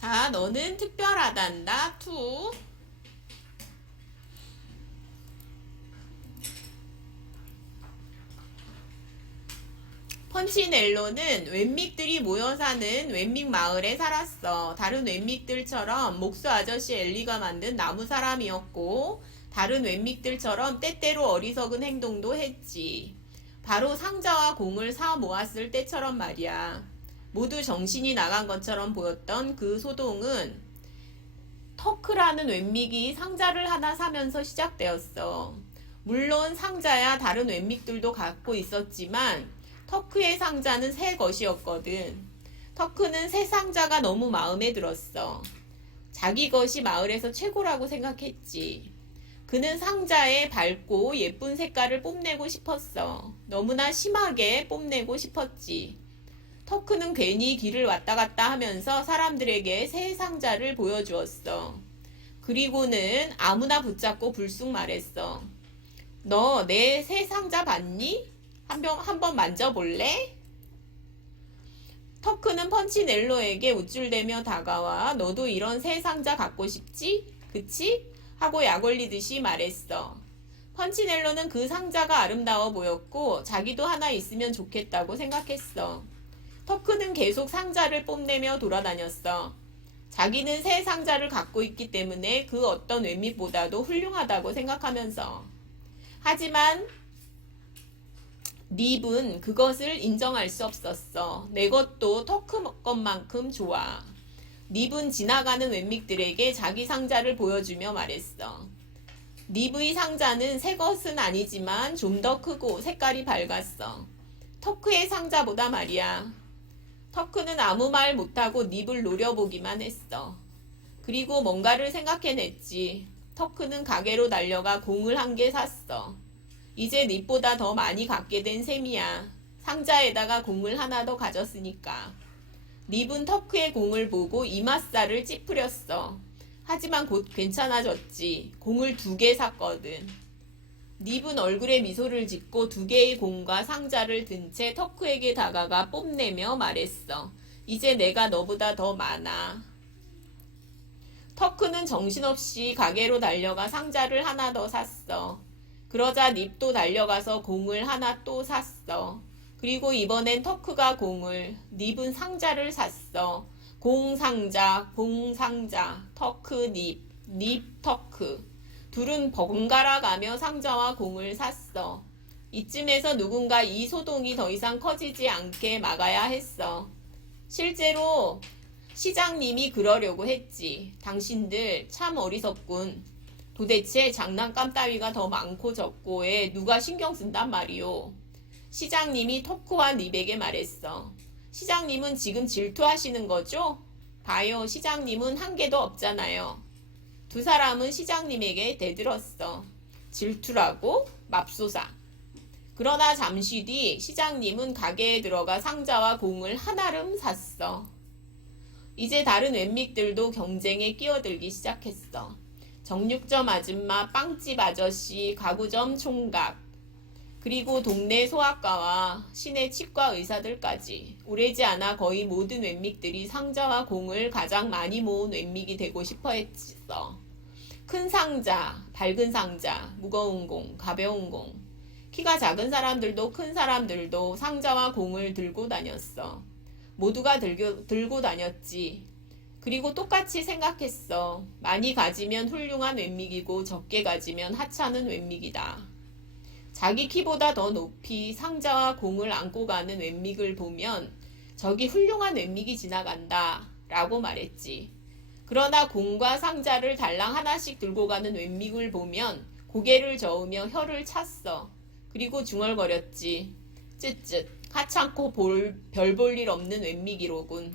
자, 너는 특별하단다. 투. 펀치넬로는 웬믹들이 모여 사는 웬믹 마을에 살았어. 다른 웬믹들처럼 목수 아저씨 엘리가 만든 나무 사람이었고, 다른 웬믹들처럼 때때로 어리석은 행동도 했지. 바로 상자와 공을 사 모았을 때처럼 말이야. 모두 정신이 나간 것처럼 보였던 그 소동은 터크라는 웬믹이 상자를 하나 사면서 시작되었어. 물론 상자야 다른 웬믹들도 갖고 있었지만 터크의 상자는 새 것이었거든. 터크는 새 상자가 너무 마음에 들었어. 자기 것이 마을에서 최고라고 생각했지. 그는 상자에 밝고 예쁜 색깔을 뽐내고 싶었어. 너무나 심하게 뽐내고 싶었지. 터크는 괜히 길을 왔다 갔다 하면서 사람들에게 새 상자를 보여주었어. 그리고는 아무나 붙잡고 불쑥 말했어. 너 내 새 상자 봤니? 한번 만져볼래? 터크는 펀치넬로에게 우쭐대며 다가와 너도 이런 새 상자 갖고 싶지? 그치? 하고 약 올리듯이 말했어. 펀치넬로는 그 상자가 아름다워 보였고 자기도 하나 있으면 좋겠다고 생각했어. 터크는 계속 상자를 뽐내며 돌아다녔어. 자기는 새 상자를 갖고 있기 때문에 그 어떤 웬밑보다도 훌륭하다고 생각하면서. 하지만 닙은 그것을 인정할 수 없었어. 내 것도 터크 것만큼 좋아. 닙은 지나가는 웬믹들에게 자기 상자를 보여주며 말했어. 닙의 상자는 새 것은 아니지만 좀 더 크고 색깔이 밝았어. 터크의 상자보다 말이야. 터크는 아무 말 못하고 닙을 노려보기만 했어. 그리고 뭔가를 생각해냈지. 터크는 가게로 달려가 공을 한 개 샀어. 이제 닙보다 더 많이 갖게 된 셈이야. 상자에다가 공을 하나 더 가졌으니까. 닙은 터크의 공을 보고 이맛살을 찌푸렸어. 하지만 곧 괜찮아졌지. 공을 2개 샀거든. 닙은 얼굴에 미소를 짓고 2개의 공과 상자를 든 채 터크에게 다가가 뽐내며 말했어. 이제 내가 너보다 더 많아. 터크는 정신없이 가게로 달려가 상자를 하나 더 샀어. 그러자 닙도 달려가서 공을 하나 또 샀어. 그리고 이번엔 터크가 공을, 닙은 상자를 샀어. 공상자, 공상자, 터크, 닙, 닙, 터크. 둘은 번갈아 가며 상자와 공을 샀어. 이쯤에서 누군가 이 소동이 더 이상 커지지 않게 막아야 했어. 실제로 시장님이 그러려고 했지. 당신들 참 어리석군. 도대체 장난감 따위가 더 많고 적고에 누가 신경 쓴단 말이오. 시장님이 터크와 닙에게 말했어. 시장님은 지금 질투하시는 거죠? 봐요, 시장님은 한 개도 없잖아요. 두 사람은 시장님에게 대들었어. 질투라고? 맙소사. 그러나 잠시 뒤 시장님은 가게에 들어가 상자와 공을 한아름 샀어. 이제 다른 웬믹들도 경쟁에 끼어들기 시작했어. 정육점 아줌마, 빵집 아저씨, 가구점 총각, 그리고 동네 소아과와 시내 치과 의사들까지. 오래지 않아 거의 모든 웬믹들이 상자와 공을 가장 많이 모은 웬믹이 되고 싶어 했어. 큰 상자, 밝은 상자, 무거운 공, 가벼운 공. 키가 작은 사람들도 큰 사람들도 상자와 공을 들고 다녔어. 모두가 들고 다녔지. 그리고 똑같이 생각했어. 많이 가지면 훌륭한 웬믹이고 적게 가지면 하찮은 웬믹이다. 자기 키보다 더 높이 상자와 공을 안고 가는 웬믹을 보면 저기 훌륭한 웬믹이 지나간다 라고 말했지. 그러나 공과 상자를 달랑 하나씩 들고 가는 웬믹을 보면 고개를 저으며 혀를 찼어. 그리고 중얼거렸지. 쯧쯧 하찮고 별 볼 일 없는 웬믹이로군.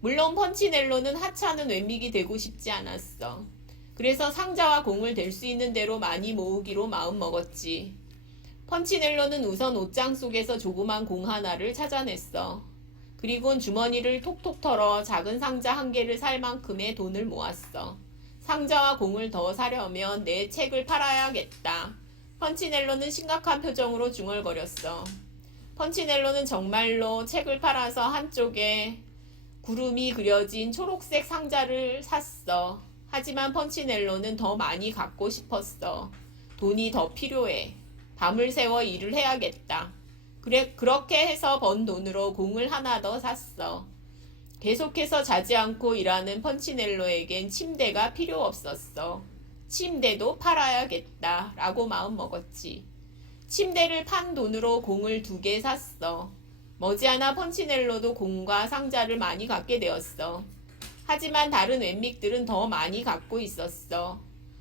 물론 펀치넬로는 하찮은 웬믹이 되고 싶지 않았어. 그래서 상자와 공을 댈 수 있는 대로 많이 모으기로 마음먹었지. 펀치넬로는 우선 옷장 속에서 조그만 공 하나를 찾아냈어. 그리곤 주머니를 톡톡 털어 작은 상자 1개를 살 만큼의 돈을 모았어. 상자와 공을 더 사려면 내 책을 팔아야겠다. 펀치넬로는 심각한 표정으로 중얼거렸어. 펀치넬로는 정말로 책을 팔아서 한쪽에 구름이 그려진 초록색 상자를 샀어. 하지만 펀치넬로는 더 많이 갖고 싶었어. 돈이 더 필요해. 밤을 새워 일을 해야겠다. 그래, 그렇게 해서 번 돈으로 공을 하나 더 샀어. 계속해서 자지 않고 일하는 펀치넬로에겐 침대가 필요 없었어. 침대도 팔아야겠다 라고 마음먹었지. 침대를 판 돈으로 공을 2개 샀어. 머지않아 펀치넬로도 공과 상자를 많이 갖게 되었어. 하지만 다른 웬믹들은 더 많이 갖고 있었어.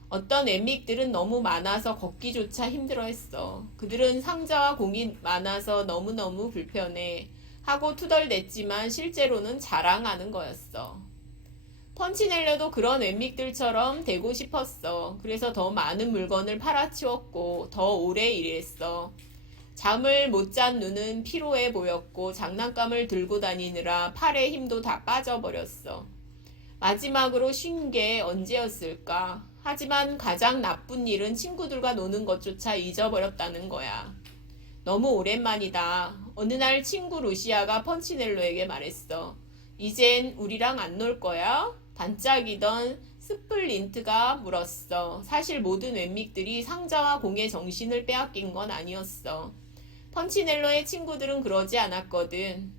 어떤 웬믹들은 너무 많아서 걷기조차 힘들어했어. 그들은 상자와 공이 많아서 너무너무 불편해 하고 투덜댔지만 실제로는 자랑하는 거였어. 펀치넬로도 그런 웬믹들처럼 되고 싶었어. 그래서 더 많은 물건을 팔아치웠고 더 오래 일했어. 잠을 못 잔 눈은 피로해 보였고 장난감을 들고 다니느라 팔의 힘도 다 빠져버렸어. 마지막으로 쉰 게 언제였을까? 하지만 가장 나쁜 일은 친구들과 노는 것조차 잊어버렸다는 거야. 너무 오랜만이다. 어느 날 친구 루시아가 펀치넬로에게 말했어. 이젠 우리랑 안 놀 거야? 단짝이던 스플린트가 물었어. 사실 모든 웬믹들이 상자와 공의 정신을 빼앗긴 건 아니었어. 펀치넬로의 친구들은 그러지 않았거든.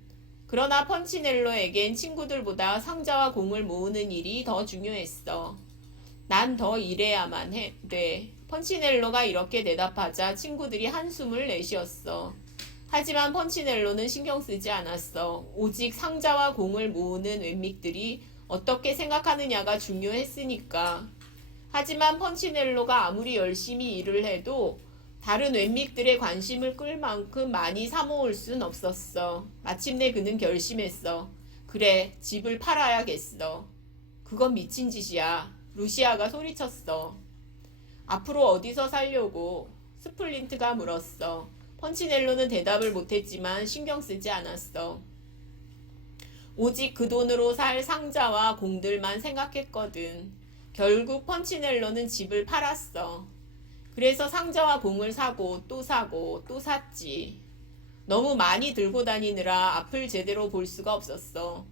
그러나 펀치넬로에겐 친구들보다 상자와 공을 모으는 일이 더 중요했어. 난 더 일해야만 돼. 펀치넬로가 이렇게 대답하자 친구들이 한숨을 내쉬었어. 하지만 펀치넬로는 신경 쓰지 않았어. 오직 상자와 공을 모으는 웬믹들이 어떻게 생각하느냐가 중요했으니까. 하지만 펀치넬로가 아무리 열심히 일을 해도 다른 웬믹들의 관심을 끌 만큼 많이 사모을 순 없었어. 마침내 그는 결심했어. 그래, 집을 팔아야겠어. 그건 미친 짓이야. 루시아가 소리쳤어. 앞으로 어디서 살려고? 스플린트가 물었어. 펀치넬로는 대답을 못했지만 신경 쓰지 않았어. 오직 그 돈으로 살 상자와 공들만 생각했거든. 결국 펀치넬로는 집을 팔았어. 그래서 상자와 공을 사고 또 사고 또 샀지. 너무 많이 들고 다니느라 앞을 제대로 볼 수가 없었어.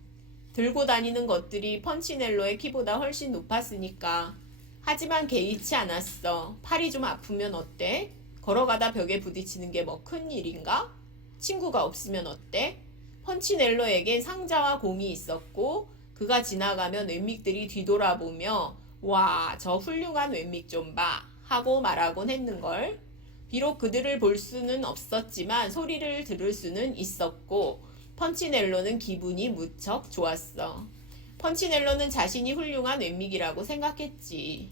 들고 다니는 것들이 펀치넬로의 키보다 훨씬 높았으니까. 하지만 개의치 않았어. 팔이 좀 아프면 어때? 걸어가다 벽에 부딪히는 게 뭐 큰 일인가? 친구가 없으면 어때? 펀치넬로에겐 상자와 공이 있었고 그가 지나가면 웬믹들이 뒤돌아보며 와, 저 훌륭한 웬믹 좀 봐 하고 말하곤 했는걸. 비록 그들을 볼 수는 없었지만 소리를 들을 수는 있었고 펀치넬로는 기분이 무척 좋았어. 펀치넬로는 자신이 훌륭한 웬믹이라고 생각했지.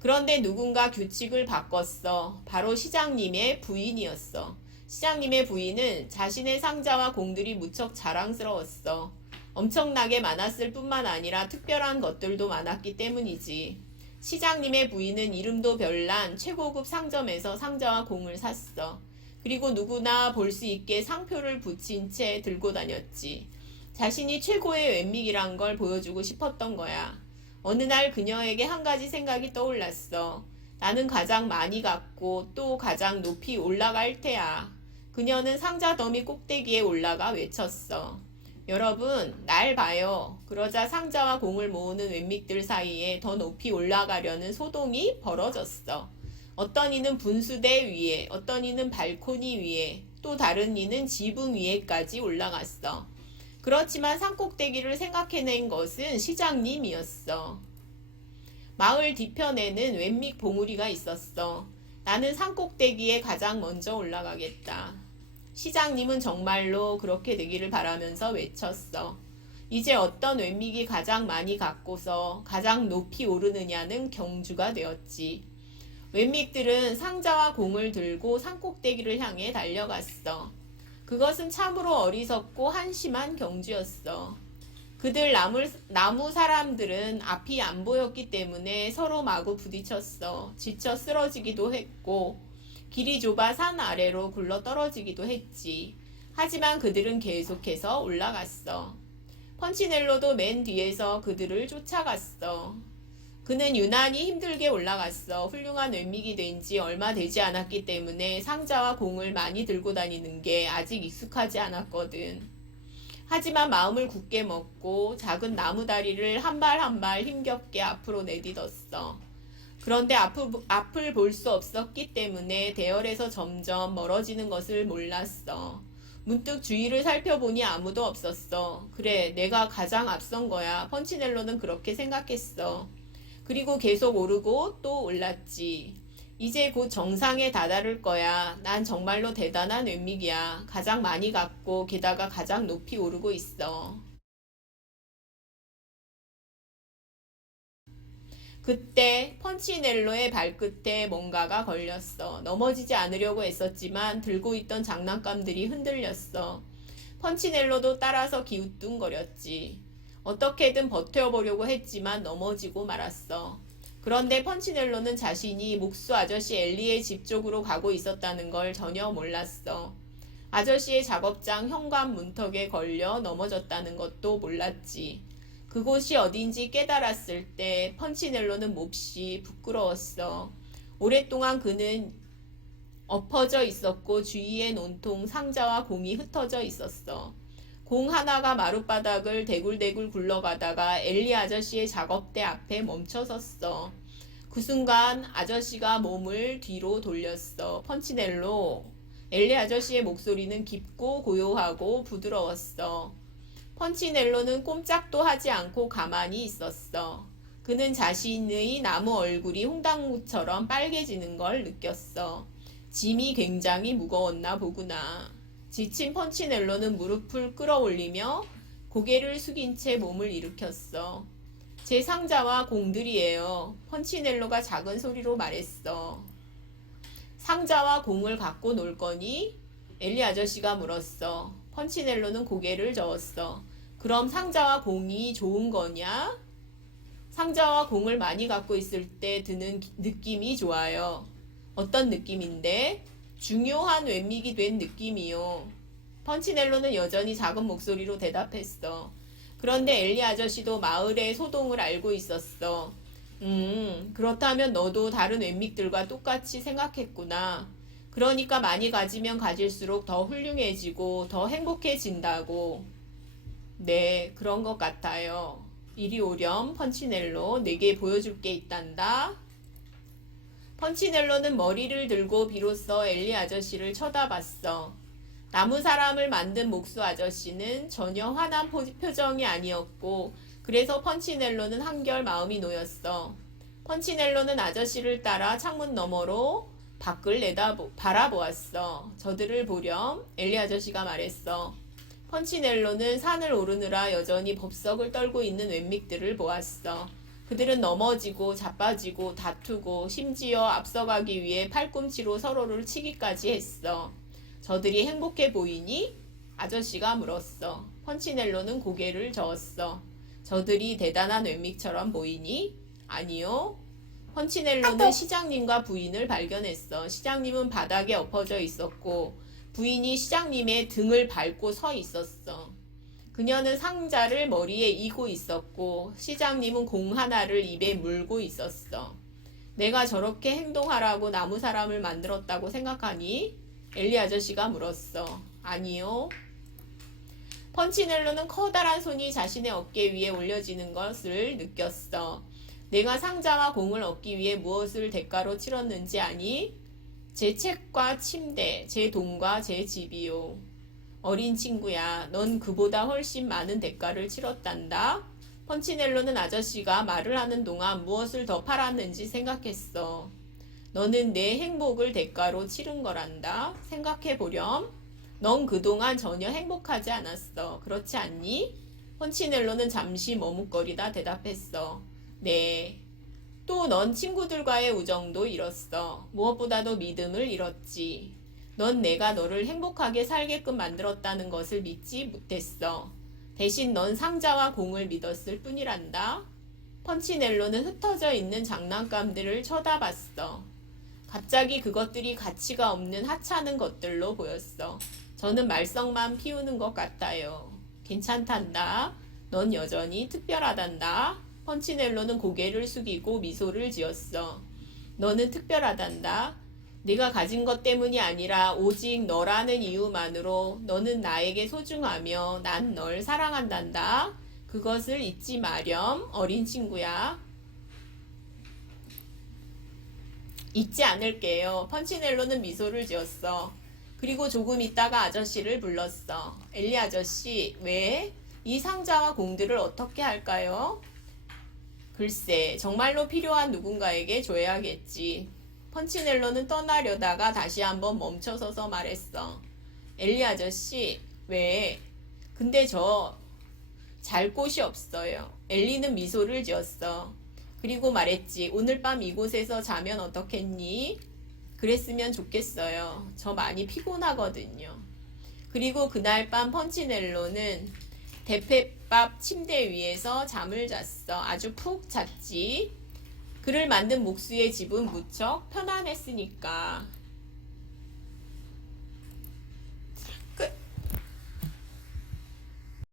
그런데 누군가 규칙을 바꿨어. 바로 시장님의 부인이었어. 시장님의 부인은 자신의 상자와 공들이 무척 자랑스러웠어. 엄청나게 많았을 뿐만 아니라 특별한 것들도 많았기 때문이지. 시장님의 부인은 이름도 별난 최고급 상점에서 상자와 공을 샀어. 그리고 누구나 볼 수 있게 상표를 붙인 채 들고 다녔지. 자신이 최고의 웬믹이란 걸 보여주고 싶었던 거야. 어느 날 그녀에게 한 가지 생각이 떠올랐어. 나는 가장 많이 갖고 또 가장 높이 올라갈 테야. 그녀는 상자 더미 꼭대기에 올라가 외쳤어. 여러분, 날 봐요. 그러자 상자와 공을 모으는 웬믹들 사이에 더 높이 올라가려는 소동이 벌어졌어. 어떤 이는 분수대 위에, 어떤 이는 발코니 위에, 또 다른 이는 지붕 위에까지 올라갔어. 그렇지만 산꼭대기를 생각해낸 것은 시장님이었어. 마을 뒤편에는 웬믹 봉우리가 있었어. 나는 산꼭대기에 가장 먼저 올라가겠다. 시장님은 정말로 그렇게 되기를 바라면서 외쳤어. 이제 어떤 웬믹이 가장 많이 갖고서 가장 높이 오르느냐는 경주가 되었지. 웬믹들은 상자와 공을 들고 산꼭대기를 향해 달려갔어. 그것은 참으로 어리석고 한심한 경주였어. 그들 나무 사람들은 앞이 안 보였기 때문에 서로 마구 부딪혔어. 지쳐 쓰러지기도 했고 길이 좁아 산 아래로 굴러 떨어지기도 했지. 하지만 그들은 계속해서 올라갔어. 펀치넬로도 맨 뒤에서 그들을 쫓아갔어. 그는 유난히 힘들게 올라갔어. 훌륭한 웬믹이 된 지 얼마 되지 않았기 때문에 상자와 공을 많이 들고 다니는 게 아직 익숙하지 않았거든. 하지만 마음을 굳게 먹고 작은 나무 다리를 한 발 한 발 힘겹게 앞으로 내딛었어. 그런데 앞을 볼 수 없었기 때문에 대열에서 점점 멀어지는 것을 몰랐어. 문득 주위를 살펴보니 아무도 없었어. 그래, 내가 가장 앞선 거야. 펀치넬로는 그렇게 생각했어. 그리고 계속 오르고 또 올랐지. 이제 곧 정상에 다다를 거야. 난 정말로 대단한 웬믹이야. 가장 많이 갔고 게다가 가장 높이 오르고 있어. 그때 펀치넬로의 발끝에 뭔가가 걸렸어. 넘어지지 않으려고 애썼지만 들고 있던 장난감들이 흔들렸어. 펀치넬로도 따라서 기우뚱거렸지. 어떻게든 버텨보려고 했지만 넘어지고 말았어. 그런데 펀치넬로는 자신이 목수 아저씨 엘리의 집 쪽으로 가고 있었다는 걸 전혀 몰랐어. 아저씨의 작업장 현관 문턱에 걸려 넘어졌다는 것도 몰랐지. 그곳이 어딘지 깨달았을 때 펀치넬로는 몹시 부끄러웠어. 오랫동안 그는 엎어져 있었고 주위엔 온통 상자와 공이 흩어져 있었어. 공 하나가 마룻바닥을 대굴대굴 굴러가다가 엘리 아저씨의 작업대 앞에 멈춰섰어. 그 순간 아저씨가 몸을 뒤로 돌렸어. 펀치넬로. 엘리 아저씨의 목소리는 깊고 고요하고 부드러웠어. 펀치넬로는 꼼짝도 하지 않고 가만히 있었어. 그는 자신의 나무 얼굴이 홍당무처럼 빨개지는 걸 느꼈어. 짐이 굉장히 무거웠나 보구나. 지친 펀치넬로는 무릎을 끌어올리며 고개를 숙인 채 몸을 일으켰어. 제 상자와 공들이에요. 펀치넬로가 작은 소리로 말했어. 상자와 공을 갖고 놀 거니? 엘리 아저씨가 물었어. 펀치넬로는 고개를 저었어. 그럼 상자와 공이 좋은 거냐? 상자와 공을 많이 갖고 있을 때 드는 느낌이 좋아요. 어떤 느낌인데? 중요한 웬믹이 된 느낌이요. 펀치넬로는 여전히 작은 목소리로 대답했어. 그런데 엘리 아저씨도 마을의 소동을 알고 있었어. 그렇다면 너도 다른 웬믹들과 똑같이 생각했구나. 그러니까 많이 가지면 가질수록 더 훌륭해지고 더 행복해진다고. 네, 그런 것 같아요. 이리 오렴, 펀치넬로. 내게 보여줄 게 있단다. 펀치넬로는 머리를 들고 비로소 엘리 아저씨를 쳐다봤어. 나무 사람을 만든 목수 아저씨는 전혀 화난 표정이 아니었고 그래서 펀치넬로는 한결 마음이 놓였어. 펀치넬로는 아저씨를 따라 창문 너머로 밖을 바라보았어. 저들을 보렴, 엘리 아저씨가 말했어. 펀치넬로는 산을 오르느라 여전히 법석을 떨고 있는 웬믹들을 보았어. 그들은 넘어지고 자빠지고 다투고 심지어 앞서가기 위해 팔꿈치로 서로를 치기까지 했어. 저들이 행복해 보이니? 아저씨가 물었어. 펀치넬로는 고개를 저었어. 저들이 대단한 웬믹처럼 보이니? 아니요. 펀치넬로는 시장님과 부인을 발견했어. 시장님은 바닥에 엎어져 있었고 부인이 시장님의 등을 밟고 서 있었어. 그녀는 상자를 머리에 이고 있었고 시장님은 공 하나를 입에 물고 있었어. 내가 저렇게 행동하라고 나무 사람을 만들었다고 생각하니? 엘리 아저씨가 물었어. 아니요. 펀치넬로는 커다란 손이 자신의 어깨 위에 올려지는 것을 느꼈어. 내가 상자와 공을 얻기 위해 무엇을 대가로 치렀는지 아니? 제 책과 침대, 제 돈과 제 집이요. 어린 친구야, 넌 그보다 훨씬 많은 대가를 치렀단다. 펀치넬로는 아저씨가 말을 하는 동안 무엇을 더 팔았는지 생각했어. 너는 내 행복을 대가로 치른 거란다. 생각해보렴. 넌 그동안 전혀 행복하지 않았어. 그렇지 않니? 펀치넬로는 잠시 머뭇거리다 대답했어. 네. 또 넌 친구들과의 우정도 잃었어. 무엇보다도 믿음을 잃었지. 넌 내가 너를 행복하게 살게끔 만들었다는 것을 믿지 못했어. 대신 넌 상자와 공을 믿었을 뿐이란다. 펀치넬로는 흩어져 있는 장난감들을 쳐다봤어. 갑자기 그것들이 가치가 없는 하찮은 것들로 보였어. 저는 말썽만 피우는 것 같아요. 괜찮단다. 넌 여전히 특별하단다. 펀치넬로는 고개를 숙이고 미소를 지었어. 너는 특별하단다. 네가 가진 것 때문이 아니라 오직 너라는 이유만으로 너는 나에게 소중하며 난 널 사랑한단다. 그것을 잊지 마렴, 어린 친구야. 잊지 않을게요. 펀치넬로는 미소를 지었어. 그리고 조금 있다가 아저씨를 불렀어. 엘리 아저씨, 왜? 이 상자와 공들을 어떻게 할까요? 글쎄, 정말로 필요한 누군가에게 줘야겠지. 펀치넬로는 떠나려다가 다시 한번 멈춰서서 말했어. 엘리 아저씨, 왜? 근데 저 잘 곳이 없어요. 엘리는 미소를 지었어. 그리고 말했지. 오늘 밤 이곳에서 자면 어떻겠니? 그랬으면 좋겠어요. 저 많이 피곤하거든요. 그리고 그날 밤 펀치넬로는 대패밥 침대 위에서 잠을 잤어. 아주 푹 잤지. 그를 만든 목수의 집은 무척 편안했으니까.